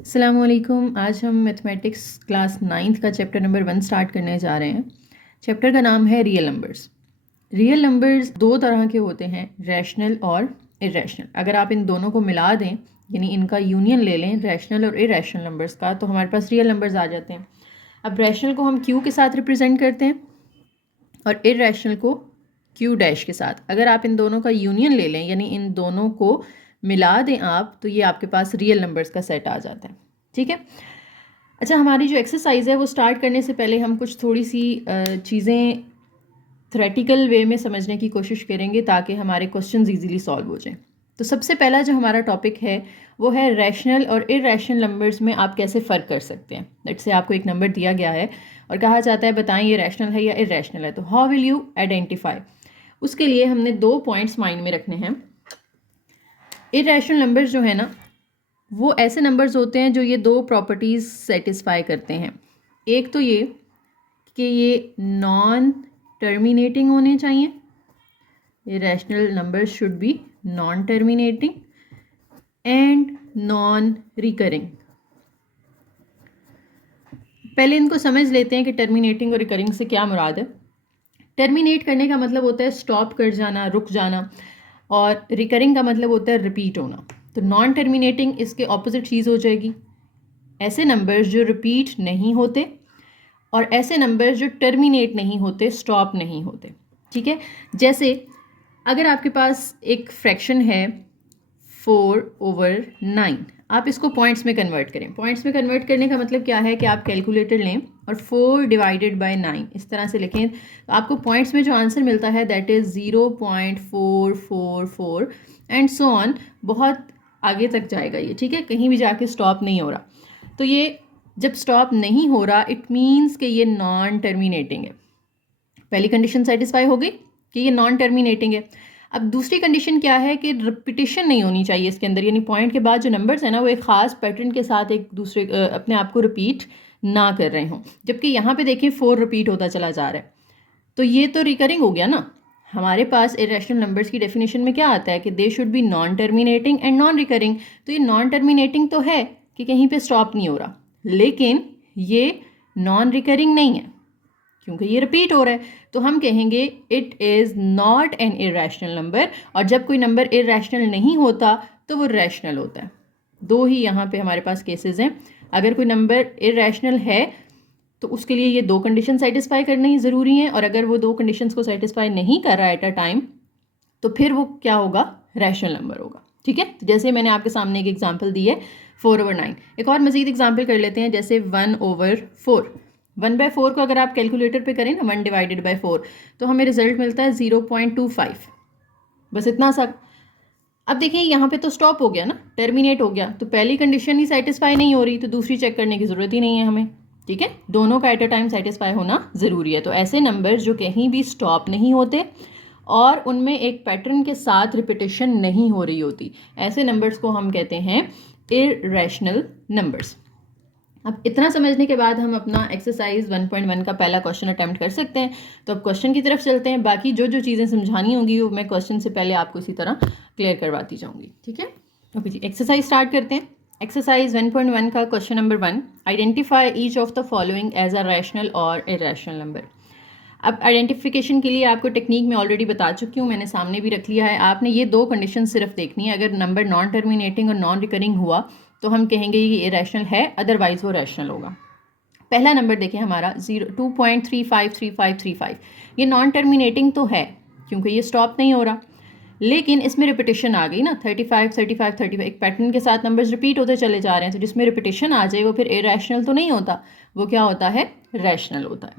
अस्सलामुअलैकुम। आज हम मैथमेटिक्स क्लास 9th का चैप्टर नंबर 1 स्टार्ट करने जा रहे हैं। चैप्टर का नाम है रियल नंबर्स। रियल नंबर्स दो तरह के होते हैं, रैशनल और इरेशनल। अगर आप इन दोनों को मिला दें, यानी इनका यूनियन ले लें, रैशनल और इरेशनल नंबर्स का, तो हमारे पास रियल नंबर्स आ जाते हैं। अब रैशनल को हम क्यू के साथ रिप्रेजेंट करते हैं और इरेशनल को क्यू डैश के साथ। अगर आप इन दोनों का यूनियन ले लें, यानी इन दोनों को मिला दें आप, तो ये आपके पास रियल नंबर्स का सेट आ जाता है। ठीक है। अच्छा, हमारी जो एक्सरसाइज है वो स्टार्ट करने से पहले हम कुछ थोड़ी सी चीज़ें थ्योरेटिकल वे में समझने की कोशिश करेंगे ताकि हमारे क्वेश्चंस इजीली सॉल्व हो जाएं। तो सबसे पहला जो हमारा टॉपिक है वो है रैशनल और इरेशनल नंबर्स में आप कैसे फ़र्क कर सकते हैं। लेट्स से आपको एक नंबर दिया गया है और कहा जाता है बताएं ये रैशनल है या इरेशनल है, तो हाउ विल यू आइडेंटिफाई। उसके लिए हमने 2 पॉइंट्स माइंड में रखने हैं। इरेशनल नंबर्स जो है ना, वो ऐसे नंबर्स होते हैं जो ये 2 प्रॉपर्टीज़ सेटिस्फाई करते हैं। एक तो ये कि ये नॉन टर्मिनेटिंग होने चाहिए, irrational numbers should be non terminating and non recurring. पहले इनको समझ लेते हैं कि टर्मिनेटिंग और रिकरिंग से क्या मुराद है। टर्मिनेट करने का मतलब होता है स्टॉप कर जाना, रुक जाना, और रिकरिंग का मतलब होता है रिपीट होना। तो नॉन टर्मिनेटिंग इसके ऑपोजिट चीज़ हो जाएगी। ऐसे नंबर्स जो रिपीट नहीं होते और ऐसे नंबर्स जो टर्मिनेट नहीं होते, स्टॉप नहीं होते। ठीक है। जैसे अगर आपके पास एक फ्रैक्शन है 4/9, आप इसको पॉइंट्स में कन्वर्ट करें। पॉइंट्स में कन्वर्ट करने का मतलब क्या है कि आप कैलकुलेटर लें और 4/9 इस तरह से लिखें, तो आपको पॉइंट्स में जो आंसर मिलता है that is 0.444 and so on, बहुत आगे तक जाएगा ये। ठीक है, कहीं भी जाके स्टॉप नहीं हो रहा। तो ये जब स्टॉप नहीं हो रहा, इट मीन्स कि ये नॉन टर्मिनेटिंग है। पहली कंडीशन सेटिस्फाई हो गई कि ये नॉन टर्मिनेटिंग है। अब दूसरी कंडीशन क्या है कि रिपीटिशन नहीं होनी चाहिए इसके अंदर, यानी पॉइंट के बाद जो नंबर्स है ना वो एक खास पैटर्न के साथ एक दूसरे अपने आप को रिपीट ना कर रहे हों। जबकि यहाँ पे देखिए 4 रिपीट होता चला जा रहा है, तो ये तो रिकरिंग हो गया ना। हमारे पास इरेशनल नंबर्स की डेफिनेशन में क्या आता है कि they should be non terminating and non recurring. तो ये नॉन टर्मिनेटिंग तो है कि कहीं पे स्टॉप नहीं हो रहा, लेकिन ये नॉन रिकरिंग नहीं है क्योंकि ये रिपीट हो रहा है। तो हम कहेंगे it is not an irrational number. और जब कोई नंबर इरेशनल नहीं होता तो वो रैशनल होता है। दो ही यहाँ पे हमारे पास केसेस हैं। अगर कोई नंबर इरेशनल है तो उसके लिए ये 2 कंडीशन सेटिस्फाई करनी ज़रूरी हैं, और अगर वो 2 कंडीशंस को सेटिस्फाई नहीं कर रहा है एट अ टाइम, तो फिर वो क्या होगा, रैशनल नंबर होगा। ठीक है। तो जैसे मैंने आपके सामने एक एग्जांपल दी है 4/9। एक और मज़ीद एग्जांपल कर लेते हैं, जैसे 1/4। 1/4 को अगर आप कैलकुलेटर पे करें ना, 1/4, तो हमें रिजल्ट मिलता है 0.25। बस इतना सा। अब देखिए यहाँ पे तो स्टॉप हो गया ना, टर्मिनेट हो गया, तो पहली कंडीशन ही सेटिस्फाई नहीं हो रही, तो दूसरी चेक करने की ज़रूरत ही नहीं है हमें। ठीक है, दोनों का एट अ टाइम सेटिस्फाई होना ज़रूरी है। तो ऐसे नंबर्स जो कहीं भी स्टॉप नहीं होते और उनमें एक पैटर्न के साथ रिपीटेशन नहीं हो रही होती, ऐसे नंबर्स को हम कहते हैं इररेशनल नंबर्स। अब इतना समझने के बाद हम अपना एक्सरसाइज 1.1 का पहला क्वेश्चन अटैम्प्ट कर सकते हैं। तो अब क्वेश्चन की तरफ चलते हैं। बाकी जो जो चीज़ें समझानी होंगी वो मैं क्वेश्चन से पहले आपको इसी तरह क्लियर करवाती जाऊंगी। ठीक है, ओके जी, एक्सरसाइज स्टार्ट करते हैं। एक्सरसाइज 1.1 का question number 1, identify each of the following as a rational or irrational number. अब आइडेंटिफिकेशन के लिए आपको टेक्निक में ऑलरेडी बता चुकी हूँ, मैंने सामने भी रख लिया है। आपने ये 2 कंडीशन सिर्फ देखनी है। अगर नंबर नॉन टर्मिनेटिंग और नॉन रिकरिंग हुआ तो हम कहेंगे ये इरेशनल है, अदरवाइज वो रैशनल होगा। पहला नंबर देखिए हमारा 2.353535, ये नॉन टर्मिनेटिंग तो है क्योंकि ये स्टॉप नहीं हो रहा, लेकिन इसमें रिपीटेशन आ गई ना, 35 35 35, एक पैटर्न के साथ नंबर्स रिपीट होते चले जा रहे हैं। तो जिसमें रिपीटेशन आ जाए वो फिर इरेशनल तो नहीं होता, वो क्या होता है, रैशनल होता है।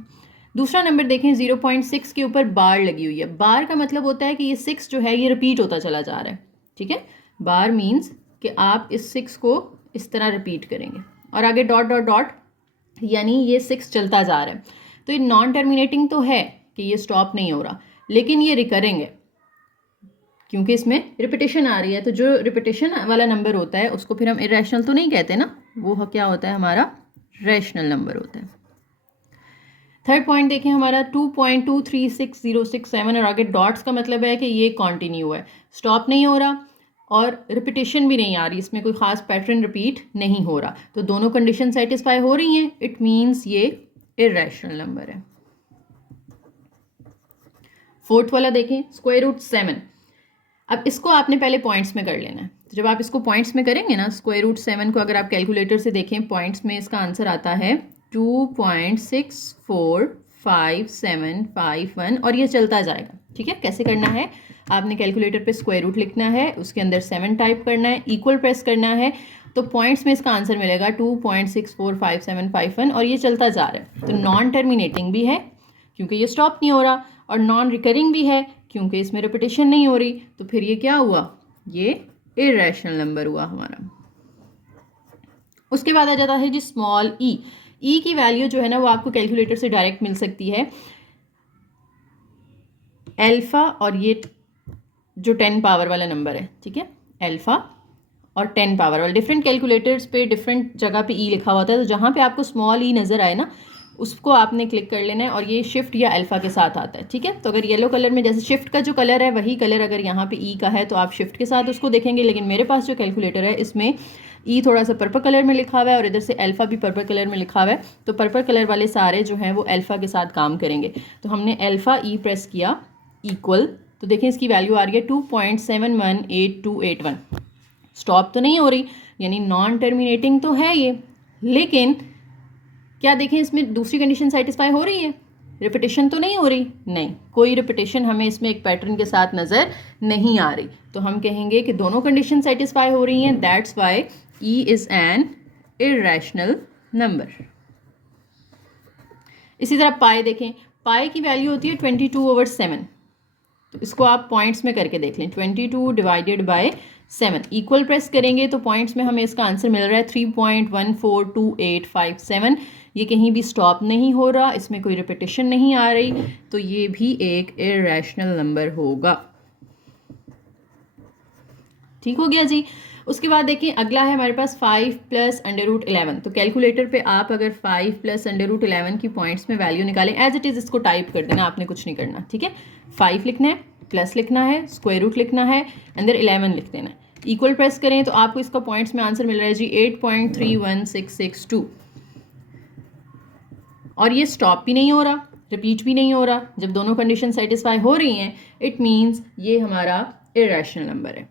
दूसरा नंबर देखें, 0.6 के ऊपर बार लगी हुई है। बार का मतलब होता है कि ये 6 जो है ये रिपीट होता चला जा रहा है। ठीक है, बार मीन्स कि आप इस 6 को इस तरह रिपीट करेंगे और आगे डॉट डॉट डॉट, यानी ये 6 चलता जा रहा है। तो ये नॉन टर्मिनेटिंग तो है कि ये स्टॉप नहीं हो रहा, लेकिन ये रिकरिंग है क्योंकि इसमें रिपीटेशन आ रही है। तो जो रिपीटेशन वाला नंबर होता है उसको फिर हम इरेशनल तो नहीं कहते ना, वो क्या होता है, हमारा रैशनल नंबर होता है। थर्ड पॉइंट देखें हमारा 2.236067, और आगे डॉट्स का मतलब है कि ये कॉन्टिन्यू है, स्टॉप नहीं हो रहा और रिपीटेशन भी नहीं आ रही, इसमें कोई ख़ास पैटर्न रिपीट नहीं हो रहा, तो दोनों कंडीशन सेटिस्फाई हो रही हैं, इट मीन्स ये इर्रेशनल नंबर है। फोर्थ वाला देखें, √7। अब इसको आपने पहले पॉइंट्स में कर लेना है। तो जब आप इसको पॉइंट्स में करेंगे ना, √7 को अगर आप कैलकुलेटर से देखें पॉइंट्स में, इसका आंसर आता है 2.64571 और ये चलता जाएगा। ठीक है, कैसे करना है, आपने कैलकुलेटर पे स्क्वायर रूट लिखना है, उसके अंदर 7 टाइप करना है, इक्वल प्रेस करना है, तो पॉइंट्स में इसका आंसर मिलेगा 2.645751 और ये चलता जा रहा है। तो नॉन टर्मिनेटिंग भी है क्योंकि ये स्टॉप नहीं हो रहा, और नॉन रिकरिंग भी है क्योंकि इसमें रिपीटेशन नहीं हो रही, तो फिर ये क्या हुआ, ये इर्रेशनल नंबर हुआ हमारा। उसके बाद आ जाता है जी स्मॉल ई। ई की वैल्यू जो है ना वो आपको कैलकुलेटर से डायरेक्ट मिल सकती है, अल्फा और ये जो 10 पावर वाला नंबर है, ठीक है, अल्फा और 10 पावर वाला, डिफरेंट कैलकुलेटर्स पे डिफरेंट जगह पे ई लिखा होता है, तो जहाँ पे आपको स्मॉल ई नज़र आए ना उसको आपने क्लिक कर लेना है, और ये शिफ्ट या अल्फा के साथ आता है। ठीक है, तो अगर येलो कलर में, जैसे शिफ्ट का जो कलर है वही कलर अगर यहाँ पे ई का है तो आप शिफ्ट के साथ उसको देखेंगे, लेकिन मेरे पास जो कैलकुलेटर है इसमें ई थोड़ा सा पर्पल कलर में लिखा हुआ है और इधर से अल्फा भी पर्पल कलर में लिखा हुआ है, तो पर्पल कलर वाले सारे जो हैं वो अल्फा के साथ काम करेंगे। तो हमने अल्फा ई प्रेस किया, इक्वल, तो देखें इसकी वैल्यू आ रही है 2.718281। स्टॉप तो नहीं हो रही, यानी नॉन टर्मिनेटिंग तो है ये, लेकिन क्या देखें इसमें दूसरी कंडीशन सेटिस्फाई हो रही है, रिपीटेशन तो नहीं हो रही, नहीं, कोई रिपीटेशन हमें इसमें एक पैटर्न के साथ नज़र नहीं आ रही, तो हम कहेंगे कि दोनों कंडीशन सेटिस्फाई हो रही हैं, that's why E is an irrational number. इसी तरह पाई देखें, पाई की वैल्यू होती है 22/7, तो इसको आप पॉइंट्स में करके देख लें, 22 डिवाइडेड बाय 7, इक्वल प्रेस करेंगे तो पॉइंट्स में हमें इसका आंसर मिल रहा है 3.142857। ये कहीं भी स्टॉप नहीं हो रहा, इसमें कोई रिपीटेशन नहीं आ रही, तो ये भी एक इर्रेशनल नंबर होगा। ठीक हो गया जी। उसके बाद देखिए अगला है हमारे पास 5 + √11। तो कैलकुलेटर पे आप अगर 5 + √11 की पॉइंट्स में वैल्यू निकालें, एज इट इज़ इसको टाइप कर देना, आपने कुछ नहीं करना। ठीक है, 5 लिखना है, प्लस लिखना है, स्क्वायर रूट लिखना है, अंदर 11 लिख देना है, इक्वल प्रेस करें तो आपको इसका पॉइंट्स में आंसर मिल रहा है जी 8.31662, और ये स्टॉप भी नहीं हो रहा, रिपीट भी नहीं हो रहा। जब दोनों कंडीशन सेटिस्फाई हो रही हैं, इट मीन्स ये हमारा इर्रेशनल नंबर है।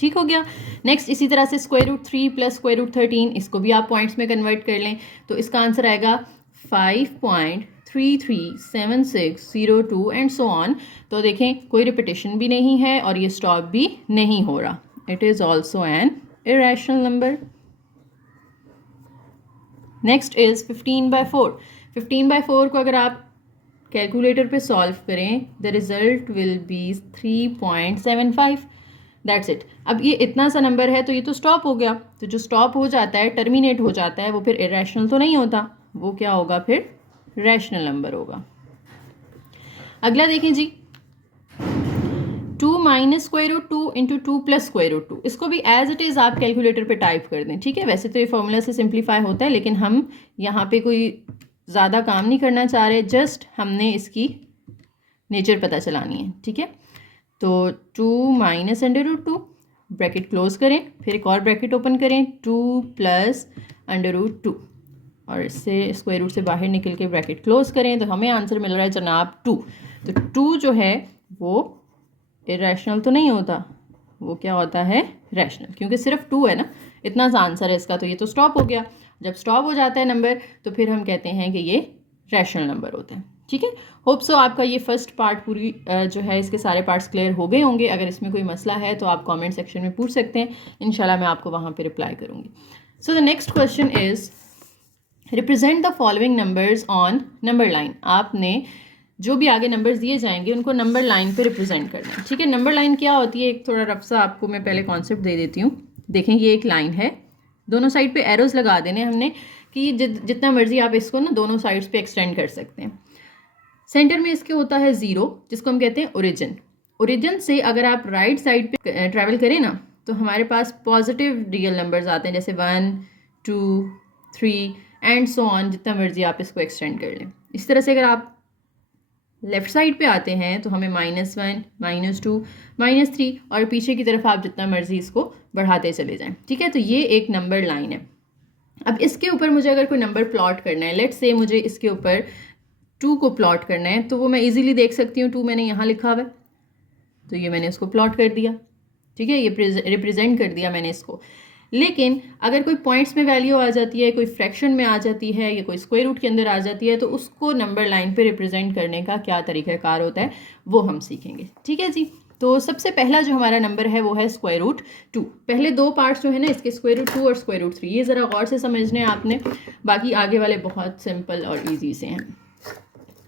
ठीक हो गया। नेक्स्ट इसी तरह से √3 + √13, इसको भी आप पॉइंट्स में कन्वर्ट कर लें, तो इसका आंसर आएगा 5.337602 एंड सो ऑन। तो देखें कोई रिपीटेशन भी नहीं है और ये स्टॉप भी नहीं हो रहा, it is also an irrational number. Next is 15/4। 15/4 को अगर आप कैलकुलेटर पे सॉल्व करें, the result will be 3.75, that's it. अब ये इतना सा नंबर है तो ये तो स्टॉप हो गया, तो जो स्टॉप हो जाता है, टर्मिनेट हो जाता है, वो फिर इर्रेशनल तो नहीं होता, वो क्या होगा, फिर रैशनल नंबर होगा। अगला देखें जी, 2 - √2 × 2 + √2, इसको भी एज इट इज़ आप कैलकुलेटर पे टाइप कर दें। ठीक है, वैसे तो ये फॉर्मूला से सिंप्लीफाई होता है, लेकिन हम यहाँ पे कोई ज़्यादा काम नहीं करना चाह रहे, जस्ट हमने इसकी नेचर पता चलानी है। ठीक है, तो 2 - √2 ब्रैकेट क्लोज करें, फिर एक और ब्रैकेट ओपन करें, 2 + √2 और इससे स्क्वायर रूट से बाहर निकल के ब्रैकेट क्लोज करें, तो हमें आंसर मिल रहा है जनाब 2। तो 2 जो है वो इर्रेशनल तो नहीं होता, वो क्या होता है, रैशनल, क्योंकि सिर्फ 2 है ना, इतना सा आंसर है इसका, तो ये तो स्टॉप हो गया। जब स्टॉप हो जाता है नंबर तो फिर हम कहते हैं कि ये रैशनल नंबर होते हैं। ठीक है, होप सो आपका ये फर्स्ट पार्ट पूरी जो है इसके सारे पार्ट्स क्लियर हो गए होंगे। अगर इसमें कोई मसला है तो आप कमेंट सेक्शन में पूछ सकते हैं, इंशाल्लाह मैं आपको वहाँ पे रिप्लाई करूँगी। So the next question is represent the following numbers on number line. आपने जो भी आगे नंबर्स दिए जाएंगे उनको नंबर लाइन पे रिप्रेजेंट करना है। ठीक है, नंबर लाइन क्या होती है, एक थोड़ा रफ सा आपको मैं पहले कॉन्सेप्ट दे देती हूँ। देखें ये एक लाइन है, दोनों साइड पे एरोज लगा देने हमने कि जितना मर्जी आप इसको ना दोनों साइड्स पे एक्सटेंड कर सकते हैं। सेंटर में इसके होता है 0, जिसको हम कहते हैं ओरिजिन। ओरिजिन से अगर आप राइट साइड पे ट्रैवल करें ना तो हमारे पास पॉजिटिव रियल नंबर्स आते हैं, जैसे 1, 2, 3 एंड सो ऑन, जितना मर्जी आप इसको एक्सटेंड कर लें। इस तरह से अगर आप लेफ़्ट साइड पे आते हैं तो हमें -1, -2, -3 और पीछे की तरफ आप जितना मर्ज़ी इसको बढ़ाते चले जाएं, ठीक है। तो ये एक नंबर लाइन है। अब इसके ऊपर मुझे अगर कोई नंबर प्लॉट करना है, लेट्स से मुझे इसके ऊपर 2 को प्लॉट करना है, तो वो मैं इजीली देख सकती हूँ। 2 मैंने यहाँ लिखा हुआ है, तो ये मैंने उसको प्लॉट कर दिया, ठीक है, ये रिप्रेजेंट कर दिया मैंने इसको। लेकिन अगर कोई पॉइंट्स में वैल्यू आ जाती है, कोई फ्रैक्शन में आ जाती है या कोई स्क्वायर रूट के अंदर आ जाती है, तो उसको नंबर लाइन पे रिप्रेजेंट करने का क्या तरीक़ाकार होता है वो हम सीखेंगे, ठीक है जी। तो सबसे पहला जो हमारा नंबर है वो है स्क्वायर रूट 2। पहले दो पार्ट्स जो है ना इसके, स्क्वायर रूट 2 और स्क्वायर रूट 3, ये ज़रा गौर से समझने आपने, बाकी आगे वाले बहुत सिंपल और ईजी से हैं।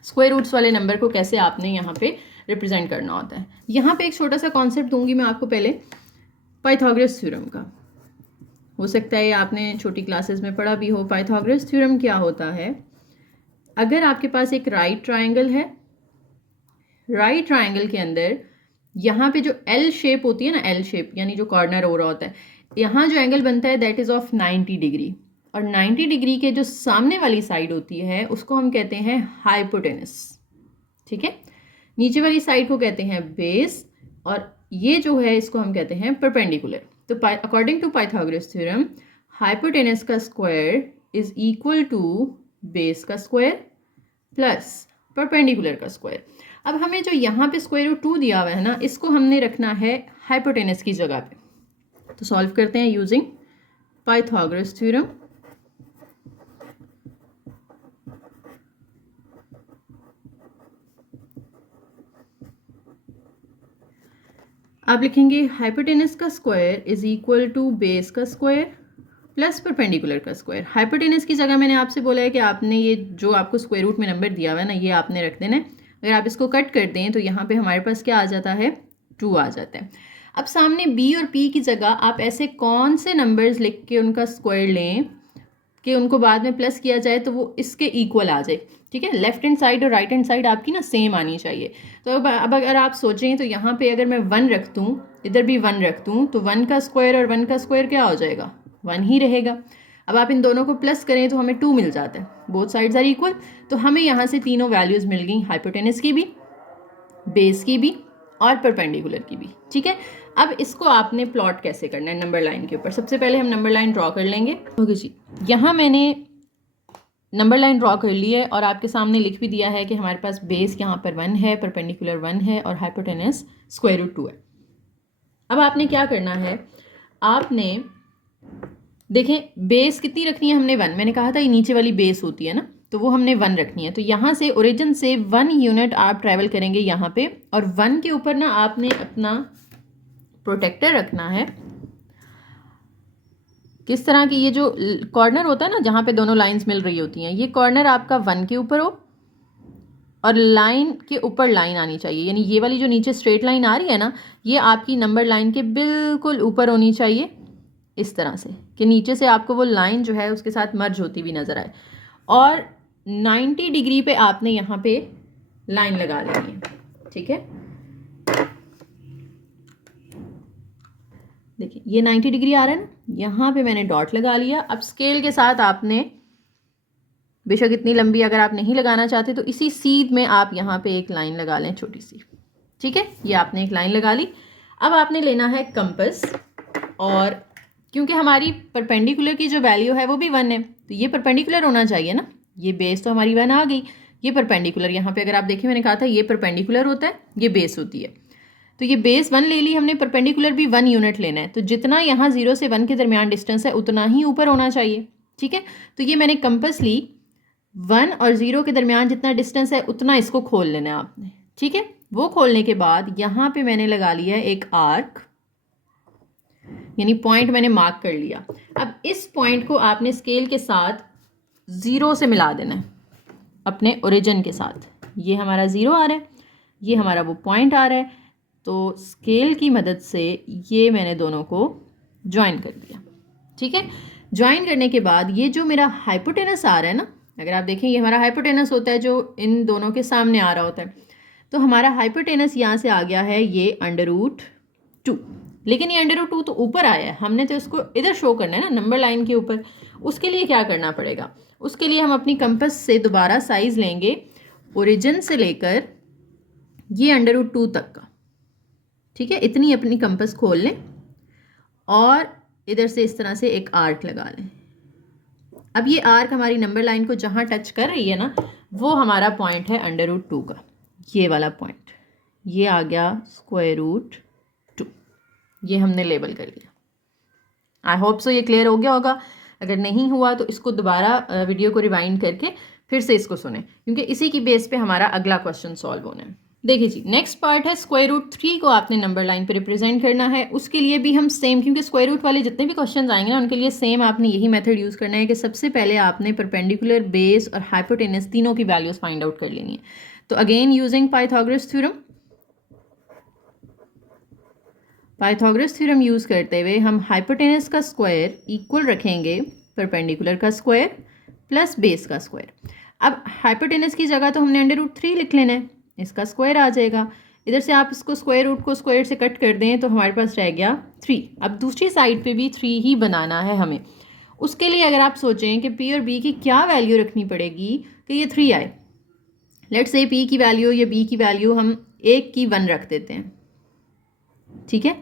स्क्वायर रूट्स वाले नंबर को कैसे आपने यहाँ पे रिप्रेजेंट करना होता है। यहाँ पे एक छोटा सा कॉन्सेप्ट दूंगी मैं आपको पहले, पाइथागोरस थ्योरम का। हो सकता है आपने छोटी क्लासेस में पढ़ा भी हो। पाइथागोरस थ्योरम क्या होता है, अगर आपके पास एक राइट ट्राइंगल है, राइट ट्राइंगल के अंदर यहाँ पे जो एल शेप होती है ना, एल शेप यानी जो कॉर्नर हो रहा होता है, यहाँ जो एंगल बनता है दैट इज़ ऑफ 90 डिग्री, और 90 डिग्री के जो सामने वाली साइड होती है उसको हम कहते हैं हाइपोटेनस, ठीक है। नीचे वाली साइड को कहते हैं बेस, और ये जो है इसको हम कहते हैं परपेंडिकुलर। तो according to Pythagoras theorem, hypotenuse का square is equal to base का स्क्वायर प्लस परपेंडिकुलर का स्क्वायर। अब हमें जो यहाँ पे स्क्वायर रूट 2 दिया हुआ है ना, इसको हमने रखना है हाइपोटेनस की जगह पे। तो सॉल्व करते हैं यूजिंग पाइथागोरस थ्योरम। आप लिखेंगे हाइपोटेनस का square is equal to base का स्क्वायर प्लस परपेंडिकुलर का स्क्वायर। हाइपोटेनस की जगह मैंने आपसे बोला है कि आपने ये जो आपको स्क्वायर रूट में नंबर दिया हुआ है ना, ये आपने रख देना है। अगर आप इसको कट कर दें तो यहाँ पे हमारे पास क्या आ जाता है, 2 आ जाता है। अब सामने b और p की जगह आप ऐसे कौन से नंबर्स लिख के उनका स्क्वायर लें कि उनको बाद में प्लस किया जाए तो वो इसके इक्वल आ जाए, ठीक है। लेफ्ट हैंड साइड और राइट हैंड साइड आपकी ना सेम आनी चाहिए। तो अब अगर आप सोचें तो यहाँ पे अगर मैं 1 रख दूँ, इधर भी 1 रख दूँ, तो 1 का स्क्वायर और 1 का स्क्वायर क्या हो जाएगा, 1 ही रहेगा। अब आप इन दोनों को प्लस करें तो हमें 2 मिल जाता है, बोथ साइड्स आर इक्वल। तो हमें यहाँ से तीनों वैल्यूज़ मिल गई, हाइपोटेनस की भी, बेस की भी और परपेंडिकुलर की भी, ठीक है। अब इसको आपने प्लॉट कैसे करना है नंबर लाइन के ऊपर। सबसे पहले हम नंबर लाइन ड्रॉ कर लेंगे। ओके जी, यहाँ मैंने नंबर लाइन ड्रॉ कर ली है और आपके सामने लिख भी दिया है कि हमारे पास बेस यहाँ पर 1 है, परपेंडिकुलर 1 है और हाइपोटेनस स्क्वायर रूट 2 है। अब आपने क्या करना है, आपने देखें बेस कितनी रखनी है हमने, 1। मैंने कहा था ये नीचे वाली बेस होती है ना, तो वो हमने 1 रखनी है। तो यहाँ से ओरिजिन से 1 यूनिट आप ट्रैवल करेंगे यहाँ पे, और 1 के ऊपर ना आपने अपना प्रोटेक्टर रखना है। किस तरह की, ये जो कॉर्नर होता है ना जहाँ पे दोनों लाइंस मिल रही होती हैं, ये कॉर्नर आपका 1 के ऊपर हो और लाइन के ऊपर लाइन आनी चाहिए, यानी ये वाली जो नीचे स्ट्रेट लाइन आ रही है ना, ये आपकी नंबर लाइन के बिल्कुल ऊपर होनी चाहिए, इस तरह से कि नीचे से आपको वो लाइन जो है उसके साथ मर्ज होती हुई नज़र आए। और 90 डिग्री पे आपने यहाँ पे लाइन लगा लेनी है, ठीक है। देखिए ये 90 डिग्री आ रहा है ना, यहाँ पे मैंने डॉट लगा लिया। अब स्केल के साथ आपने, बेशक इतनी लंबी अगर आप नहीं लगाना चाहते तो इसी सीध में आप यहाँ पे एक लाइन लगा लें छोटी सी, ठीक है। ये आपने एक लाइन लगा ली। अब आपने लेना है कंपास, और क्योंकि हमारी परपेंडिकुलर की जो वैल्यू है वो भी 1 है, तो ये परपेंडिकुलर होना चाहिए ना। ये बेस तो हमारी 1 आ गई, ये परपेंडिकुलर, यहाँ पे अगर आप देखें मैंने कहा था ये परपेंडिकुलर होता है, ये बेस होती है। तो ये बेस 1 ले ली हमने, परपेंडिकुलर भी 1 यूनिट लेना है। तो जितना यहाँ 0 से 1 के दरमियान डिस्टेंस है उतना ही ऊपर होना चाहिए, ठीक है। तो ये मैंने कंपास ली, 1 और 0 के दरमियान जितना डिस्टेंस है उतना इसको खोल लेना है आपने, ठीक है। वो खोलने के बाद यहाँ पे मैंने लगा लिया एक आर्क, यानी पॉइंट मैंने मार्क कर लिया। अब इस पॉइंट को आपने स्केल के साथ 0 से मिला देना है अपने ओरिजिन के साथ। ये हमारा 0 आ रहा है, ये हमारा वो पॉइंट आ रहा है। तो स्केल की मदद से ये मैंने दोनों को ज्वाइन कर दिया, ठीक है। ज्वाइन करने के बाद ये जो मेरा हाइपोटेनस आ रहा है ना, अगर आप देखें ये हमारा हाइपोटेनस होता है जो इन दोनों के सामने आ रहा होता है। तो हमारा हाइपोटेनस यहाँ से आ गया है ये √2, लेकिन ये √2 तो ऊपर आया है, हमने तो उसको इधर शो करना है ना नंबर लाइन के ऊपर। उसके लिए क्या करना पड़ेगा, उसके लिए हम अपनी कंपास से दोबारा साइज़ लेंगे, ओरिजिन से लेकर ये √2 तक का, ठीक है। इतनी अपनी कंपास खोल लें और इधर से इस तरह से एक आर्क लगा लें। अब ये आर्क हमारी नंबर लाइन को जहाँ टच कर रही है ना, वो हमारा पॉइंट है √2 का, ये वाला पॉइंट। ये आ गया √2, ये हमने लेबल कर लिया। आई होप सो ये क्लियर हो गया होगा। अगर नहीं हुआ तो इसको दोबारा वीडियो को रिवाइंड करके फिर से इसको सुने, क्योंकि इसी की बेस पे हमारा अगला क्वेश्चन सॉल्व होना है। देखिए जी, नेक्स्ट पार्ट है √3 को आपने नंबर लाइन पे रिप्रेजेंट करना है। उसके लिए भी हम सेम, क्योंकि स्क्वायर रूट वाले जितने भी क्वेश्चन आएंगे ना, उनके लिए सेम आपने यही मेथड यूज़ करना है कि सबसे पहले आपने परपेंडिकुलर, बेस और हाइपोटेनस तीनों की वैल्यूज फाइंड आउट कर लेनी है। तो again using Pythagoras theorem use करते हुए हम हाइपोटेनस का स्क्वायर इक्वल रखेंगे परपेंडिकुलर का स्क्वायर प्लस बेस का स्क्वायर। अब हाइपोटेनस की जगह तो हमने √3 लिख लेना है, इसका स्क्वायर आ जाएगा। इधर से आप इसको स्क्वायर रूट को स्क्वायर से कट कर दें तो हमारे पास रह गया 3। अब दूसरी साइड पे भी 3 ही बनाना है हमें। उसके लिए अगर आप सोचें कि पी और बी की क्या वैल्यू रखनी पड़ेगी कि ये 3 आए, लेट्स से पी की वैल्यू या बी की वैल्यू हम 1 की 1 रख देते हैं, ठीक है।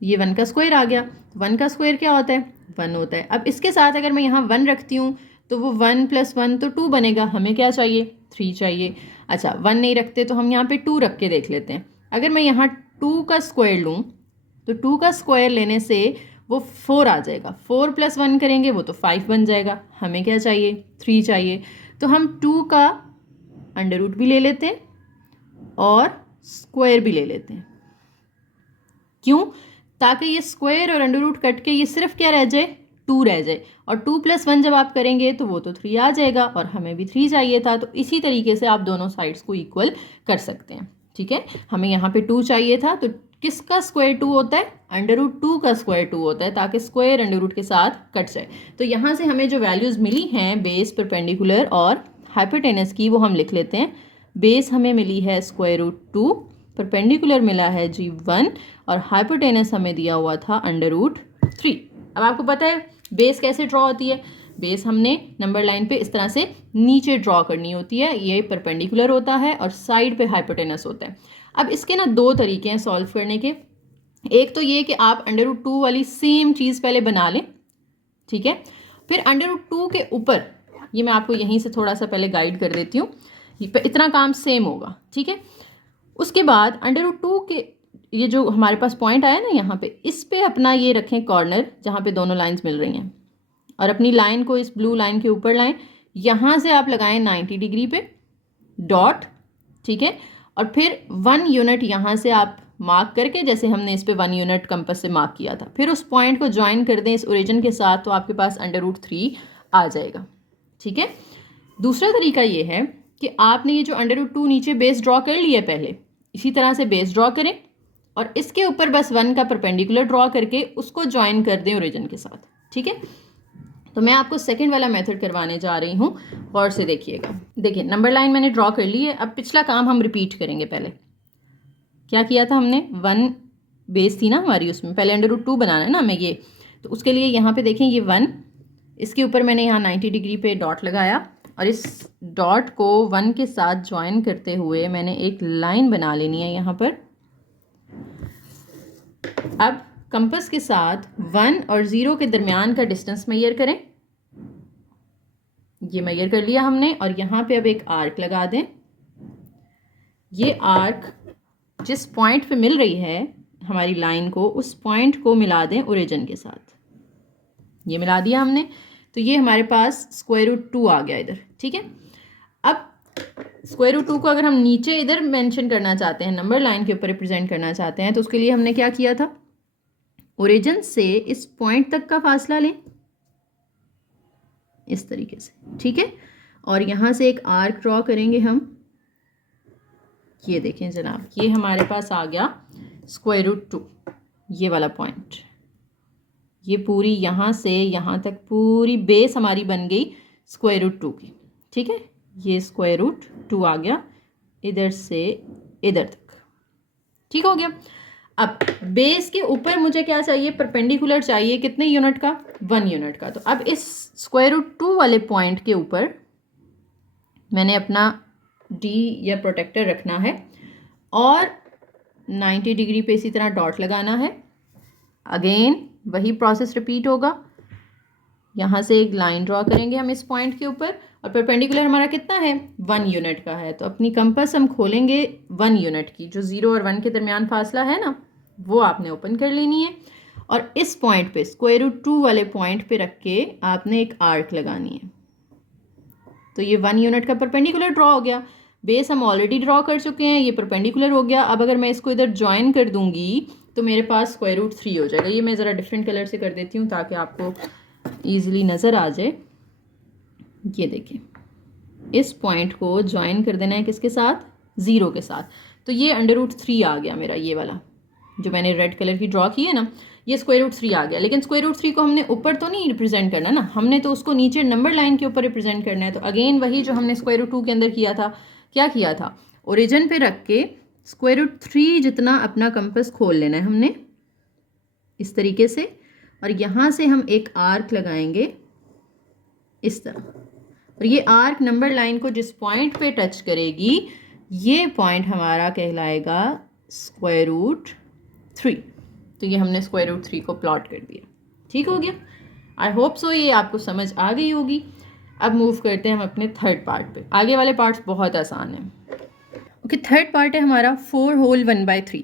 ये 1 का स्क्वायर आ गया। 1 का स्क्वायर क्या होता है? 1 होता है। अब इसके साथ अगर मैं यहाँ 1 रखती हूँ तो वो 1 + 1 तो 2 बनेगा। हमें क्या चाहिए? 3 चाहिए। अच्छा, 1 नहीं रखते तो हम यहाँ पे 2 रख के देख लेते हैं। अगर मैं यहाँ 2 का स्क्वायर लूँ तो 2 का स्क्वायर लेने से वो 4 आ जाएगा। 4 + 1 करेंगे वो तो 5 बन जाएगा। हमें क्या चाहिए? 3 चाहिए। तो हम 2 का अंडर रूट भी ले लेते हैं और स्क्वायर भी ले लेते हैं। क्यों? ताकि ये स्क्वायर और अंडर रूट कट के ये सिर्फ क्या रह जाए? 2 रह जाए। और 2 + 1 जब आप करेंगे तो वो तो 3 आ जाएगा और हमें भी 3 चाहिए था। तो इसी तरीके से आप दोनों साइड्स को इक्वल कर सकते हैं, ठीक है। हमें यहाँ पे 2 चाहिए था तो किसका स्क्वायर 2 होता है? √2 का स्क्वायर 2 होता है, ताकि स्क्वायर अंडर रूट के साथ कट जाए। तो यहाँ से हमें जो वैल्यूज़ मिली हैं बेस, परपेंडिकुलर और हाइपोटेनस की, वो हम लिख लेते हैं। बेस हमें मिली है √2, परपेंडिकुलर मिला है g1 और हाइपोटेनस हमें दिया हुआ था √3। अब आपको पता है बेस कैसे ड्रॉ होती है। बेस हमने नंबर लाइन पे इस तरह से नीचे ड्रॉ करनी होती है। ये परपेंडिकुलर होता है और साइड पे हाइपोटेनस होता है। अब इसके ना 2 तरीके हैं सॉल्व करने के। एक तो ये कि आप √2 वाली सेम चीज़ पहले बना लें, ठीक है। फिर √2 के ऊपर, ये मैं आपको यहीं से थोड़ा सा पहले गाइड कर देती हूँ, इतना काम सेम होगा, ठीक है। उसके बाद √2 के ये जो हमारे पास पॉइंट आया ना यहाँ पे, इस पे अपना ये रखें कॉर्नर जहाँ पे दोनों लाइंस मिल रही हैं, और अपनी लाइन को इस ब्लू लाइन के ऊपर लाएं। यहाँ से आप लगाएं 90 डिग्री पे डॉट, ठीक है। और फिर 1 यूनिट यहाँ से आप मार्क करके, जैसे हमने इस पे 1 यूनिट कंपास से मार्क किया था, फिर उस पॉइंट को ज्वाइन कर दें इस ओरिजिन के साथ, तो आपके पास √3 आ जाएगा, ठीक है। दूसरा तरीका ये है कि आपने ये जो √2 नीचे बेस ड्रॉ कर लिया पहले, इसी तरह से बेस ड्रॉ करें और इसके ऊपर बस 1 का परपेंडिकुलर ड्रॉ करके उसको ज्वाइन कर दें ओरिजिन के साथ, ठीक है। तो मैं आपको सेकंड वाला मेथड करवाने जा रही हूँ, गौर से देखिएगा। देखिए, नंबर लाइन मैंने ड्रॉ कर ली है। अब पिछला काम हम रिपीट करेंगे। पहले क्या किया था हमने? 1 बेस थी ना हमारी, उसमें पहले √2 बनाना है ना हमें ये। तो उसके लिए यहाँ पे देखें ये 1, इसके ऊपर मैंने यहाँ 90 डिग्री पे डॉट लगाया और इस डॉट को 1 के साथ ज्वाइन करते हुए मैंने एक लाइन बना लेनी है यहाँ पर। अब कंपास के साथ 1 और 0 के दरमियान का डिस्टेंस मेजर करें। ये मेजर कर लिया हमने और यहाँ पे अब एक आर्क लगा दें। ये आर्क जिस पॉइंट पे मिल रही है हमारी लाइन को, उस पॉइंट को मिला दें ओरिजिन के साथ। ये मिला दिया हमने, तो ये हमारे पास √2 आ गया इधर, ठीक है। अब √2 को अगर हम नीचे इधर मेंशन करना चाहते हैं, नंबर लाइन के ऊपर रिप्रेजेंट करना चाहते हैं, तो उसके लिए हमने क्या किया था? ओरिजिन से इस पॉइंट तक का फासला लें इस तरीके से, ठीक है। और यहाँ से एक आर्क ड्रॉ करेंगे हम। ये देखें जनाब, ये हमारे पास आ गया √2, ये वाला पॉइंट। ये पूरी यहाँ से यहाँ तक पूरी बेस हमारी बन गई √2 की, ठीक है। ये √2 आ गया इधर से इधर तक, ठीक हो गया। अब बेस के ऊपर मुझे क्या चाहिए? परपेंडिकुलर चाहिए। कितने यूनिट का? 1 यूनिट का। तो अब इस √2 वाले पॉइंट के ऊपर मैंने अपना D या प्रोटेक्टर रखना है और 90 डिग्री पे इसी तरह डॉट लगाना है। अगेन वही प्रोसेस रिपीट होगा। यहाँ से एक लाइन ड्रॉ करेंगे हम इस पॉइंट के ऊपर, और परपेंडिकुलर हमारा कितना है, 1 यूनिट का है। तो अपनी कंपास हम खोलेंगे 1 यूनिट की, जो 0 और 1 के दरमियान फासला है ना, वो आपने ओपन कर लेनी है। और इस पॉइंट पे √2 वाले पॉइंट पे रख के आपने एक आर्क लगानी है। तो ये 1 यूनिट का परपेंडिकुलर ड्रॉ हो गया। बेस हम ऑलरेडी ड्रॉ कर चुके हैं, ये परपेंडिकुलर हो गया। अब अगर मैं इसको इधर ज्वाइन कर दूंगी तो मेरे पास √3 हो जाएगा। ये मैं ज़रा डिफरेंट कलर से कर देती हूँ ताकि आपको ईजिली नज़र आ जाए। ये देखिए, इस पॉइंट को ज्वाइन कर देना है किसके साथ, 0 के साथ। तो ये √3 आ गया मेरा, ये वाला जो मैंने रेड कलर की ड्रॉ की है ना, ये √3 आ गया। लेकिन √3 को हमने ऊपर तो नहीं रिप्रेजेंट करना ना, हमने तो उसको नीचे नंबर लाइन के ऊपर रिप्रेजेंट करना है। तो अगेन वही जो हमने √2 के अंदर किया था, क्या किया था, ओरिजिन पे रख के √3 जितना अपना कंपास खोल लेना है हमने इस तरीके से, और यहाँ से हम एक आर्क लगाएंगे इस तरह। और ये आर्क नंबर लाइन को जिस पॉइंट पे टच करेगी, ये पॉइंट हमारा कहलाएगा √3। तो ये हमने √3 को प्लॉट कर दिया। ठीक हो गया। आई होप सो ये आपको समझ आ गई होगी। अब मूव करते हैं हम अपने थर्ड पार्ट पे। आगे वाले पार्ट्स बहुत आसान हैं। ओके, थर्ड पार्ट है हमारा 4 होल 1/3।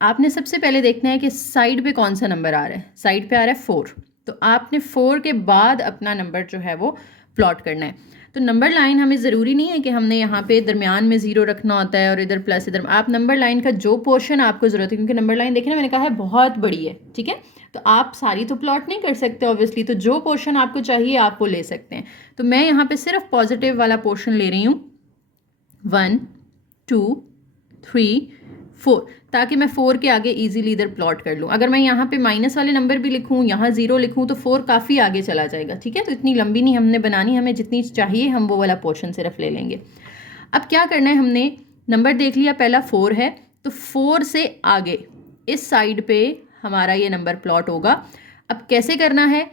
आपने सबसे पहले देखना है कि साइड पे कौन सा नंबर आ रहा है। साइड पे आ रहा है 4, तो आपने 4 के बाद अपना नंबर जो है वो प्लॉट करना है। तो नंबर लाइन हमें ज़रूरी नहीं है कि हमने यहाँ पे दरमियान में 0 रखना होता है और इधर प्लस, इधर आप नंबर लाइन का जो पोर्शन आपको ज़रूरत है, क्योंकि नंबर लाइन देखिए ना, मैंने कहा है बहुत बड़ी है, ठीक है। तो आप सारी तो प्लॉट नहीं कर सकते ऑब्वियसली, तो जो पोर्शन आपको चाहिए आप वो ले सकते हैं। तो मैं यहाँ पे सिर्फ पॉजिटिव वाला पोर्शन ले रही हूँ, 1 2 3 4, ताकि मैं 4 के आगे इजीली इधर प्लॉट कर लूँ। अगर मैं यहाँ पे माइनस वाले नंबर भी लिखूँ, यहाँ 0 लिखूँ, तो 4 काफ़ी आगे चला जाएगा, ठीक है। तो इतनी लंबी नहीं हमने बनानी, हमें जितनी चाहिए हम वो वाला पोर्शन सिर्फ ले लेंगे। अब क्या करना है, हमने नंबर देख लिया, पहला 4 है, तो 4 से आगे इस साइड पे हमारा ये नंबर प्लॉट होगा। अब कैसे करना है,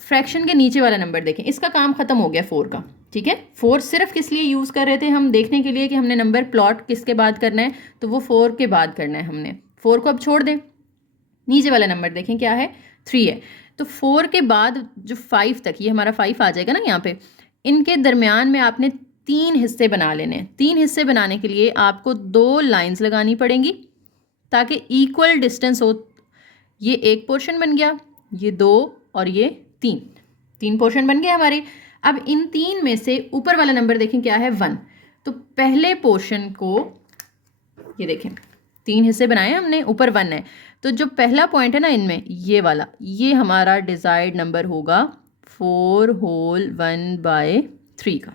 फ्रैक्शन के नीचे वाला नंबर देखें, इसका काम ख़त्म हो गया 4 का, ठीक है। 4 सिर्फ किस लिए यूज़ कर रहे थे, हम देखने के लिए कि हमने नंबर प्लॉट किसके बाद करना है, तो वो 4 के बाद करना है हमने। 4 को अब छोड़ दें, नीचे वाला नंबर देखें क्या है, 3 है। तो 4 के बाद जो 5 तक, ये हमारा 5 आ जाएगा ना यहाँ पे, इनके दरमियान में आपने 3 हिस्से बना लेने हैं। 3 हिस्से बनाने के लिए आपको 2 लाइन्स लगानी पड़ेंगी ताकि इक्वल डिस्टेंस हो। ये एक पोर्शन बन गया, ये 2 और ये 3 पोर्शन बन गए हमारे। अब इन 3 में से ऊपर वाला नंबर देखें क्या है, 1। तो पहले पोर्शन को ये देखें, 3 हिस्से बनाए हमने, ऊपर 1 है, तो जो पहला पॉइंट है ना इनमें, ये वाला, ये हमारा डिजायर्ड नंबर होगा 4 होल 1/3 का,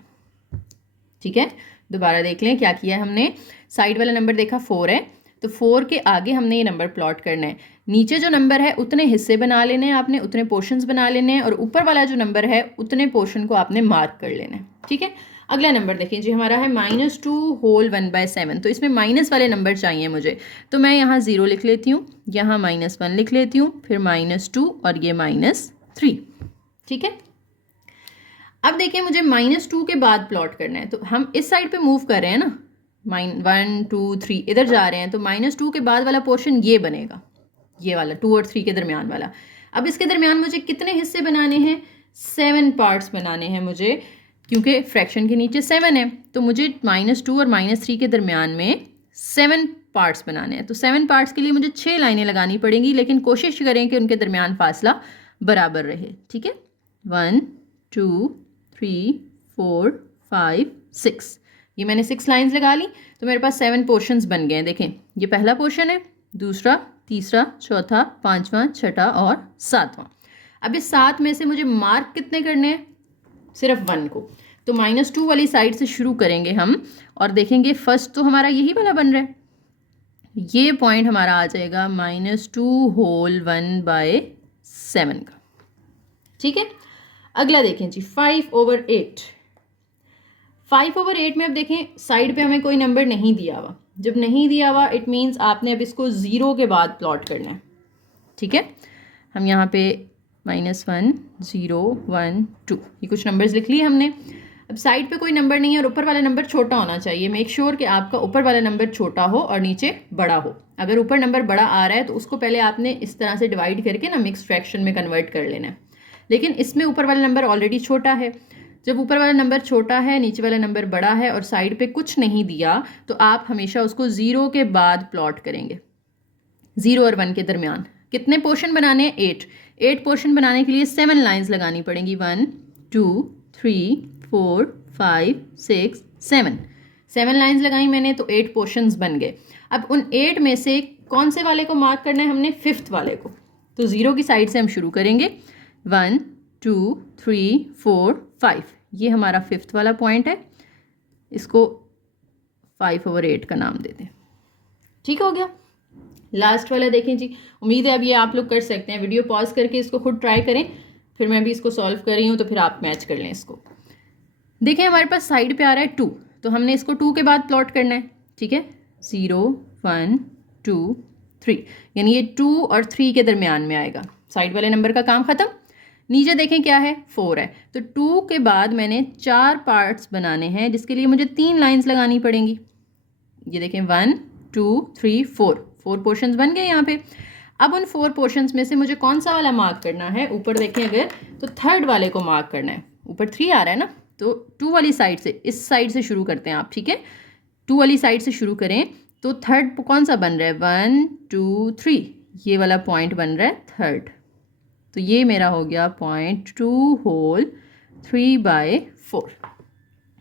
ठीक है। दोबारा देख लें क्या किया है हमने, साइड वाला नंबर देखा 4 है, तो 4 के आगे हमने ये नंबर प्लॉट करना है। नीचे जो नंबर है उतने हिस्से बना लेने हैं आपने, उतने पोर्शंस बना लेने हैं, और ऊपर वाला जो नंबर है उतने पोर्शन को आपने मार्क कर लेना है, ठीक है। अगला नंबर देखिए जी, हमारा है -2 होल 1/7। तो इसमें माइनस वाले नंबर चाहिए मुझे, तो मैं यहाँ 0 लिख लेती हूँ, यहाँ -1 लिख लेती हूँ, फिर -2 और ये -3, ठीक है। अब देखिए मुझे -2 के बाद प्लॉट करना है, तो हम इस साइड पे मूव कर रहे हैं ना, 1 2 3 इधर जा रहे हैं, तो -2 के बाद वाला पोर्शन ये बनेगा, ये वाला 2 और 3 के दरमियान वाला। अब इसके दरमियान मुझे कितने हिस्से बनाने हैं, 7 पार्ट्स बनाने हैं मुझे, क्योंकि फ्रैक्शन के नीचे 7 है, तो मुझे -2 और -3 के दरमियान में 7 पार्ट्स बनाने हैं। तो 7 पार्ट्स के लिए मुझे 6 लाइनें लगानी पड़ेंगी, लेकिन कोशिश करें कि उनके दरमियान फासला बराबर रहे, ठीक है। 1 2 3 4 5 6, ये मैंने 6 लाइन्स लगा ली, तो मेरे पास 7 पोर्शंस बन गए हैं। देखें, ये पहला पोर्शन है, दूसरा, तीसरा, चौथा, पांचवा, छठा और 7वां। अब इस 7 में से मुझे मार्क कितने करने हैं, सिर्फ 1 को। तो -2 वाली साइड से शुरू करेंगे हम, और देखेंगे फर्स्ट तो हमारा यही वाला बन रहा है, ये पॉइंट हमारा आ जाएगा -2 होल 1/7 का, ठीक है। अगला देखें जी, 5/8। 5/8 में अब देखें साइड पे हमें कोई नंबर नहीं दिया हुआ। जब नहीं दिया हुआ इट मीन्स आपने अब इसको 0 के बाद प्लॉट करना है, ठीक है। हम यहाँ पे -1 0 1 2 ये कुछ नंबर्स लिख लिए हमने। अब साइड पे कोई नंबर नहीं है और ऊपर वाला नंबर छोटा होना चाहिए। मेक श्योर कि आपका ऊपर वाला नंबर छोटा हो और नीचे बड़ा हो। अगर ऊपर नंबर बड़ा आ रहा है तो उसको पहले आपने इस तरह से डिवाइड करके ना मिक्स फ्रैक्शन में कन्वर्ट कर लेना है, लेकिन इसमें ऊपर वाला नंबर ऑलरेडी छोटा है। जब ऊपर वाला नंबर छोटा है, नीचे वाला नंबर बड़ा है और साइड पे कुछ नहीं दिया, तो आप हमेशा उसको 0 के बाद प्लॉट करेंगे। 0 और 1 के दरमियान कितने पोर्शन बनाने हैं? 8 पोर्शन बनाने के लिए 7 लाइंस लगानी पड़ेंगी। 1 2 3 4 5 6 7 7 लाइंस लगाई मैंने तो 8 पोर्शंस बन गए। अब उन 8 में से कौन से वाले को मार्क करना है हमने? 5th वाले को। तो 0 की साइड से हम शुरू करेंगे। 1 2 3 4 5, ये हमारा 5th वाला पॉइंट है। इसको 5/8 का नाम दे दें। ठीक हो गया। लास्ट वाला देखें जी, उम्मीद है अब ये आप लोग कर सकते हैं। वीडियो पॉज करके इसको खुद ट्राई करें, फिर मैं भी इसको सॉल्व कर रही हूँ तो फिर आप मैच कर लें इसको। देखें हमारे पास साइड पे आ रहा है 2, तो हमने इसको 2 के बाद प्लॉट करना है। ठीक है, 0 1 2 3, यानी ये 2 और 3 के दरमियान में आएगा। साइड वाले नंबर का काम ख़त्म। नीचे देखें क्या है? 4 है। तो 2 के बाद मैंने 4 पार्ट्स बनाने हैं, जिसके लिए मुझे 3 लाइंस लगानी पड़ेंगी। ये देखें 1 2 3 4 पोर्शंस बन गए यहाँ पे। अब उन 4 पोर्शंस में से मुझे कौन सा वाला मार्क करना है? ऊपर देखें अगर तो 3rd वाले को मार्क करना है। ऊपर 3 आ रहा है ना, तो 2 वाली साइड से, इस साइड से शुरू करते हैं आप। ठीक है, 2 वाली साइड से शुरू करें तो 3rd कौन सा बन रहा है? 1 2 3, ये वाला पॉइंट बन रहा है 3rd। तो ये मेरा हो गया पॉइंट 2 होल 3/4।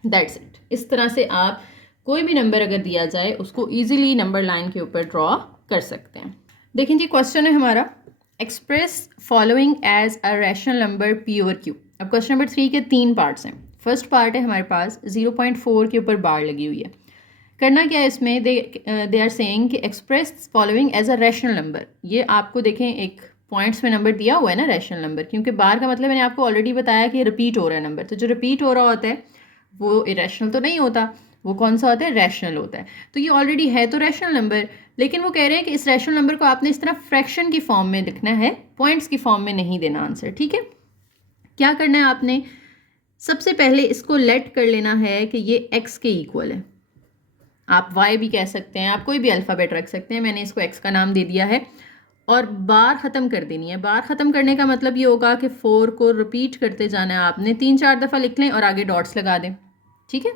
That's it. इस तरह से आप कोई भी नंबर अगर दिया जाए उसको इजीली नंबर लाइन के ऊपर ड्रॉ कर सकते हैं। देखिए जी, क्वेश्चन है हमारा, express following as a rational number p over q. अब क्वेश्चन नंबर 3 के 3 पार्ट्स हैं। फर्स्ट पार्ट है हमारे पास 0.4 के ऊपर बार लगी हुई है। करना क्या है इसमें? दे आर सेइंग कि express following as a rational number. ये आपको देखें एक पॉइंट्स में नंबर दिया हुआ है ना, रैशनल नंबर, क्योंकि बार का मतलब मैंने आपको ऑलरेडी बताया कि रिपीट हो रहा है नंबर। तो जो रिपीट हो रहा होता है वो इरेशनल तो नहीं होता, वो कौन सा होता है? रैशनल होता है। तो ये ऑलरेडी है तो रैशनल नंबर, लेकिन वो कह रहे हैं कि इस रैशनल नंबर को आपने इस तरह फ्रैक्शन की फॉर्म में लिखना है, पॉइंट्स की फॉर्म में नहीं देना आंसर। ठीक है, क्या करना है आपने? सबसे पहले इसको लेट कर लेना है कि ये x के इक्वल है। आप y भी कह सकते हैं, आप कोई भी अल्फ़ाबेट रख सकते हैं। मैंने इसको x का नाम दे दिया है और बार ख़त्म कर देनी है। बार ख़त्म करने का मतलब ये होगा कि 4 को रिपीट करते जाना है आपने, 3-4 दफ़ा लिख लें और आगे डॉट्स लगा दें। ठीक है,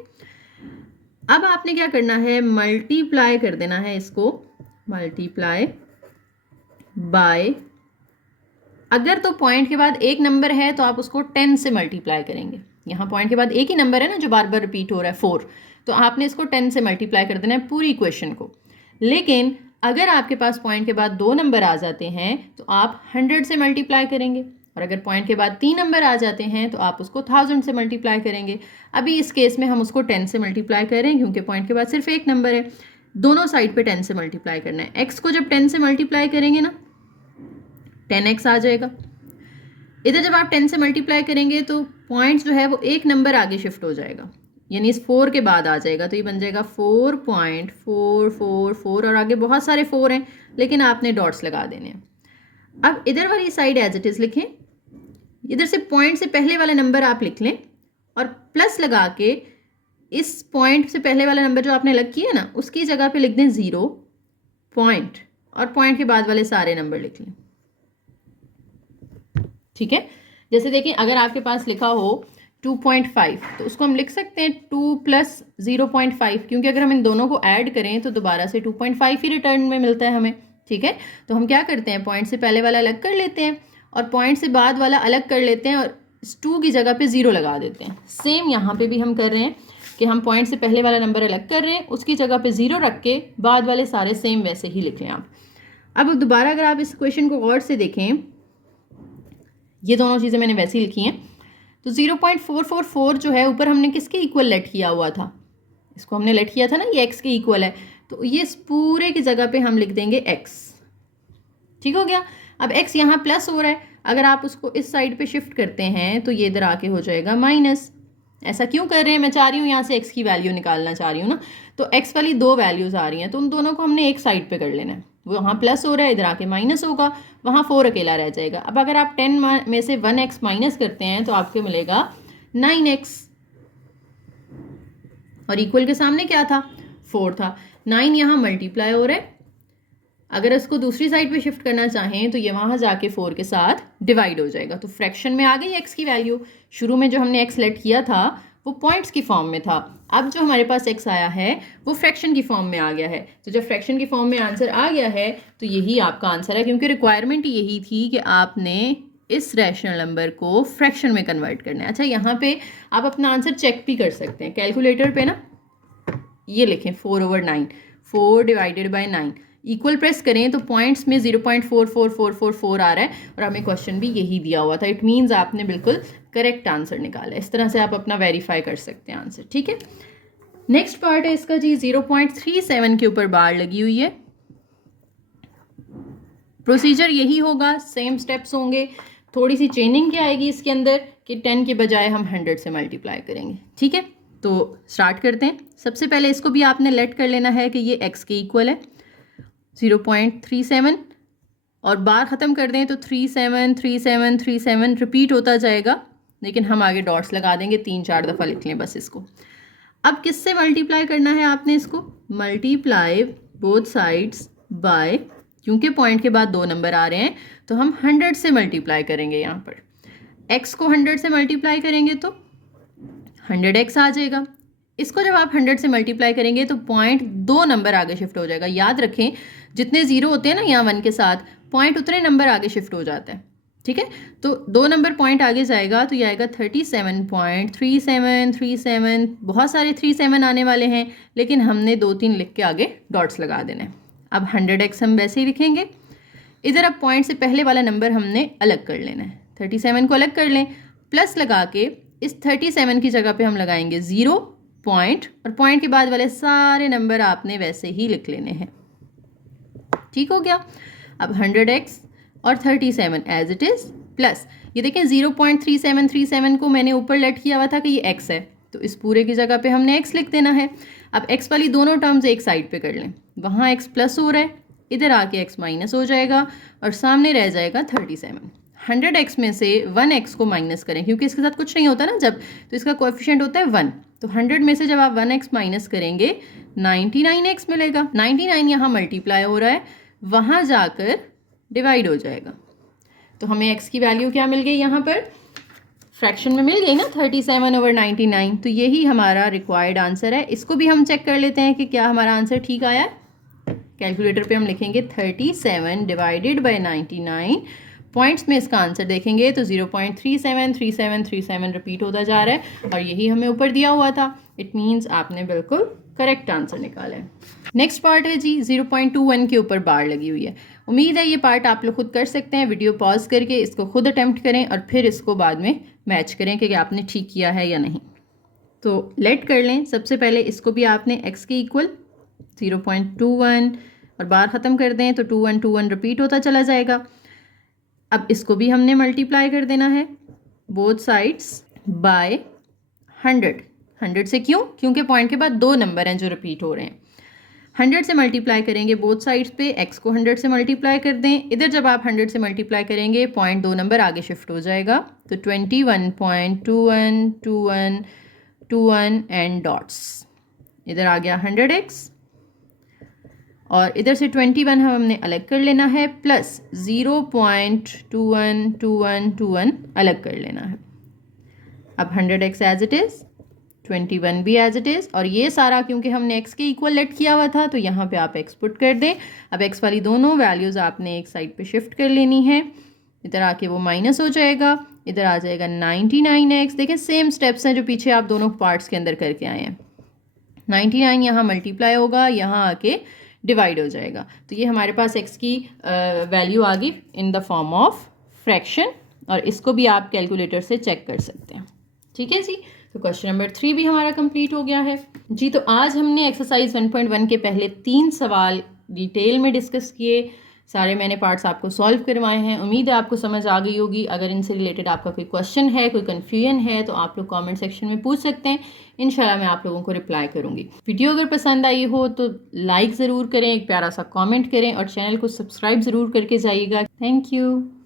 अब आपने क्या करना है? मल्टीप्लाई कर देना है इसको, मल्टीप्लाई बाय, अगर तो पॉइंट के बाद एक नंबर है तो आप उसको 10 से मल्टीप्लाई करेंगे। यहाँ पॉइंट के बाद एक ही नंबर है ना जो बार बार रिपीट हो रहा है 4, तो आपने इसको 10 से मल्टीप्लाई कर देना है पूरी इक्वेशन को। लेकिन अगर आपके पास पॉइंट के बाद 2 नंबर आ जाते हैं तो आप 100 से मल्टीप्लाई करेंगे, और अगर पॉइंट के बाद 3 नंबर आ जाते हैं तो आप उसको 1000 से मल्टीप्लाई करेंगे। अभी इस केस में हम उसको 10 से मल्टीप्लाई करें क्योंकि पॉइंट के बाद सिर्फ एक नंबर है। दोनों साइड पे 10 से मल्टीप्लाई करना है। एक्स को जब 10 से मल्टीप्लाई करेंगे ना 10x आ जाएगा। इधर जब आप 10 से मल्टीप्लाई करेंगे तो पॉइंट्स जो है वो एक नंबर आगे शिफ्ट हो जाएगा, यानी इस 4 के बाद आ जाएगा। तो ये बन जाएगा 4.444 और आगे बहुत सारे 4 हैं लेकिन आपने डॉट्स लगा देने हैं। अब इधर वाली साइड एज इट इज़ लिखें, इधर से पॉइंट से पहले वाला नंबर आप लिख लें और प्लस लगा के इस पॉइंट से पहले वाला नंबर जो आपने अलग किया ना उसकी जगह पे लिख दें 0 पॉइंट और पॉइंट के बाद वाले सारे नंबर लिख लें। ठीक है, जैसे देखिए अगर आपके पास लिखा हो 2.5 तो उसको हम लिख सकते हैं 2 + 0.5, क्योंकि अगर हम इन दोनों को ऐड करें तो दोबारा से 2.5 ही रिटर्न में मिलता है हमें। ठीक है, तो हम क्या करते हैं, पॉइंट से पहले वाला अलग कर लेते हैं और पॉइंट से बाद वाला अलग कर लेते हैं और इस 2 की जगह पे 0 लगा देते हैं। सेम यहाँ पे भी हम कर रहे हैं कि हम पॉइंट से पहले वाला नंबर अलग कर रहे हैं, उसकी जगह पे 0 रख के बाद वाले सारे सेम वैसे ही लिख लें आप। अब दोबारा अगर आप इस क्वेश्चन को गौर से देखें, ये दोनों चीज़ें मैंने वैसी लिखी हैं। तो 0.444 जो है ऊपर हमने किसके इक्वल लेट किया हुआ था, इसको हमने लेट किया था ना, ये x के इक्वल है, तो ये इस पूरे की जगह पे हम लिख देंगे x। ठीक हो गया। अब x यहाँ प्लस हो रहा है, अगर आप उसको इस साइड पे शिफ्ट करते हैं तो ये इधर आके हो जाएगा माइनस। ऐसा क्यों कर रहे हैं, मैं चाह रही हूँ यहाँ से x की वैल्यू निकालना चाह रही हूँ ना, तो x वाली 2 वैल्यूज़ आ रही हैं तो उन दोनों को हमने एक साइड पे कर लेना है। वो वहाँ प्लस हो रहा है, इधर आके माइनस होगा, वहाँ 4 अकेला रह जाएगा। अब अगर आप 10 में से 1x माइनस करते हैं तो आपको मिलेगा 9x। और इक्वल के सामने क्या था, 4 था। 9 यहाँ मल्टीप्लाई हो रहा है, अगर इसको दूसरी साइड पे शिफ्ट करना चाहें तो ये वहाँ जाके 4 के साथ डिवाइड हो जाएगा। तो फ्रैक्शन में आ गई एक्स की वैल्यू। शुरू में जो हमने एक्स लेट किया था वो पॉइंट्स की फॉर्म में था, अब जो हमारे पास एक्स आया है वो फ्रैक्शन की फॉर्म में आ गया है। तो जब फ्रैक्शन की फॉर्म में आंसर आ गया है तो यही आपका आंसर है, क्योंकि रिक्वायरमेंट यही थी कि आपने इस रैशनल नंबर को फ्रैक्शन में कन्वर्ट करना है। अच्छा, यहाँ पे आप अपना आंसर चेक भी कर सकते हैं कैलकुलेटर पे ना, ये लिखें 4/9, 4 डिवाइडेड बाई 9, इक्वल प्रेस करें तो पॉइंट्स में 0.44444 आ रहा है और हमें क्वेश्चन भी यही दिया हुआ था। इट मीन्स आपने बिल्कुल करेक्ट आंसर निकाला है। इस तरह से आप अपना वेरीफाई कर सकते हैं आंसर, ठीक है। नेक्स्ट पार्ट है इसका जी, 0.37 के ऊपर बार लगी हुई है। प्रोसीजर यही होगा, सेम स्टेप्स होंगे, थोड़ी सी चेंजिंग क्या आएगी इसके अंदर कि 10 के बजाय हम 100 से मल्टीप्लाई करेंगे, ठीक है। तो स्टार्ट करते हैं। सबसे पहले इसको भी आपने लेट कर लेना है कि ये x के इक्वल है 0.37 और बार ख़त्म कर दें तो 373737 रिपीट होता जाएगा, लेकिन हम आगे डॉट्स लगा देंगे, 3-4 दफ़ा लिख लें बस इसको। अब किससे मल्टीप्लाई करना है आपने इसको, मल्टीप्लाई बोथ साइड्स बाय, क्योंकि पॉइंट के बाद 2 नंबर आ रहे हैं तो हम 100 से मल्टीप्लाई करेंगे। यहाँ पर x को 100 से मल्टीप्लाई करेंगे तो 100x आ जाएगा। इसको जब आप 100 से मल्टीप्लाई करेंगे तो पॉइंट 2 नंबर आगे शिफ्ट हो जाएगा। याद रखें जितने जीरो होते हैं ना यहाँ 1 के साथ, पॉइंट उतने नंबर आगे शिफ्ट हो जाता है, ठीक है। तो 2 नंबर पॉइंट आगे जाएगा तो ये आएगा 37.3737। बहुत सारे 37 आने वाले हैं, लेकिन हमने 2-3 लिख के आगे डॉट्स लगा देने। अब 100x हम वैसे ही लिखेंगे। इधर अब पॉइंट से पहले वाला नंबर हमने अलग कर लेना है, 37 को अलग कर लें, प्लस लगा के इस 37 की जगह पे हम लगाएंगे 0 पॉइंट, और पॉइंट के बाद वाले सारे नंबर आपने वैसे ही लिख लेने हैं, ठीक हो गया। अब 100x और 37 एज इट इज़, प्लस ये देखें 0.3737 को मैंने ऊपर लेट किया हुआ था कि ये x है, तो इस पूरे की जगह पे हमने x लिख देना है। अब x वाली दोनों टर्म्स एक साइड पे कर लें, वहाँ x प्लस हो रहा है, इधर आके x माइनस हो जाएगा और सामने रह जाएगा 37। 100x में से 1x को माइनस करें, क्योंकि इसके साथ कुछ नहीं होता ना जब, तो इसका कोएफिशिएंट होता है 1। तो 100 में से जब आप 1x माइनस करेंगे 99x मिलेगा। 99 यहाँ मल्टीप्लाई हो रहा है, वहाँ जाकर डिवाइड हो जाएगा। तो हमें x की वैल्यू क्या मिल गई, यहाँ पर फ्रैक्शन में मिल गई ना, 37/99। तो यही हमारा रिक्वायर्ड आंसर है। इसको भी हम चेक कर लेते हैं कि क्या हमारा आंसर ठीक आया है। कैलकुलेटर पे हम लिखेंगे 37 डिवाइडेड बाई 99, पॉइंट्स में इसका आंसर देखेंगे तो 0.373737 रिपीट होता जा रहा है और यही हमें ऊपर दिया हुआ था। इट मीन्स आपने बिल्कुल करेक्ट आंसर निकाला है। नेक्स्ट पार्ट है जी, 0.21 के ऊपर बार लगी हुई है। उम्मीद है ये पार्ट आप लोग खुद कर सकते हैं। वीडियो पॉज करके इसको खुद अटेम्प्ट करें और फिर इसको बाद में मैच करें कि आपने ठीक किया है या नहीं। तो लेट कर लें। सबसे पहले इसको भी आपने x के इक्वल 0.21 और बार ख़त्म कर दें तो 2121 रिपीट होता चला जाएगा। अब इसको भी हमने मल्टीप्लाई कर देना है बोथ साइड्स बाय 100। 100 से क्यों? क्योंकि पॉइंट के बाद 2 नंबर हैं जो रिपीट हो रहे हैं। 100 से मल्टीप्लाई करेंगे बोथ साइड्स पे, x को 100 से मल्टीप्लाई कर दें। इधर जब आप 100 से मल्टीप्लाई करेंगे पॉइंट 2 नंबर आगे शिफ्ट हो जाएगा, तो 21.212121 एंड डॉट्स। इधर आ गया 100x और इधर से 21 हमने अलग कर लेना है, प्लस 0.212121 अलग कर लेना है। अब 100x एज इट इज़, 21 भी एज इट इज़, और ये सारा क्योंकि हमने x के इक्वल लेट किया हुआ था तो यहाँ पे आप x पुट कर दें। अब x वाली दोनों वैल्यूज़ आपने एक साइड पे शिफ्ट कर लेनी है। इधर आके वो माइनस हो जाएगा, इधर आ जाएगा 99x। देखें सेम स्टेप्स हैं जो पीछे आप दोनों पार्ट्स के अंदर करके आए हैं। 99 यहाँ मल्टीप्लाई होगा, यहाँ आके डिवाइड हो जाएगा। तो ये हमारे पास x की वैल्यू आ गई in the form of fraction, और इसको भी आप कैलकुलेटर से चेक कर सकते हैं। ठीक है जी, तो क्वेश्चन नंबर 3 भी हमारा कंप्लीट हो गया है जी। तो आज हमने एक्सरसाइज 1.1 के पहले 3 सवाल डिटेल में डिस्कस किए। सारे मैंने पार्ट्स आपको सॉल्व करवाए हैं। उम्मीद है आपको समझ आ गई होगी। अगर इनसे रिलेटेड आपका कोई क्वेश्चन है, कोई कन्फ्यूजन है, तो आप लोग कमेंट सेक्शन में पूछ सकते हैं। इंशाल्लाह मैं आप लोगों को रिप्लाई करूँगी। वीडियो अगर पसंद आई हो तो लाइक ज़रूर करें, एक प्यारा सा कमेंट करें और चैनल को सब्सक्राइब ज़रूर करके जाइएगा। Thank you.